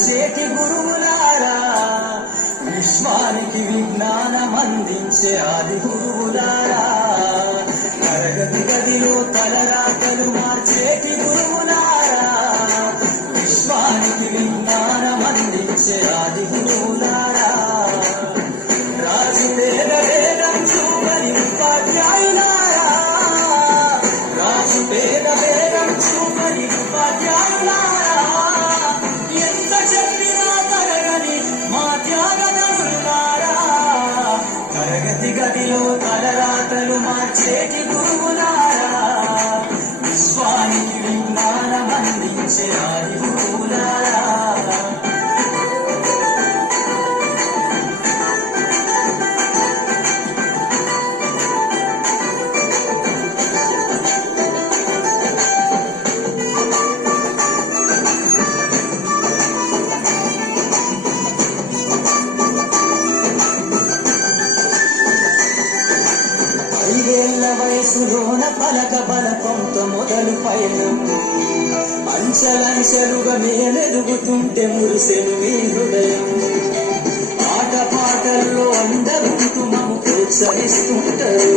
మార్చేటి గురువులారా, విశ్వానికి విజ్ఞానం అందించే ఆది గురువులారా, తరగతి గదిలో తలరాతలు మార్చేటి గురువులారా, విశ్వానికి విజ్ఞానం అందించే ఆది గురువులారా, రాజు పేద వేదం చూపని ఉపాధ్యాయులారా, రాజు పేద వేదం చూపని ఉపాధ్యాయులారా, ఎంత చెప్పినా తరగని మా త్యాగదనులారా, తరగతి గదిలో తలరాతలు మార్చేటి గురువులారా, విశ్వానికి విజ్ఞానం అందించే ఆది గురువులారా. ఐదేళ్ల వయసులోన పలక బలకంత మొదలు పయనం, అంచెలంచెలుగా నేనెదుగుతుంటే మురిసెను మీ హృదయం, ఆట పాటల్లో అందరుంటూ మమ్ము ప్రోత్సహిస్తుంటారు,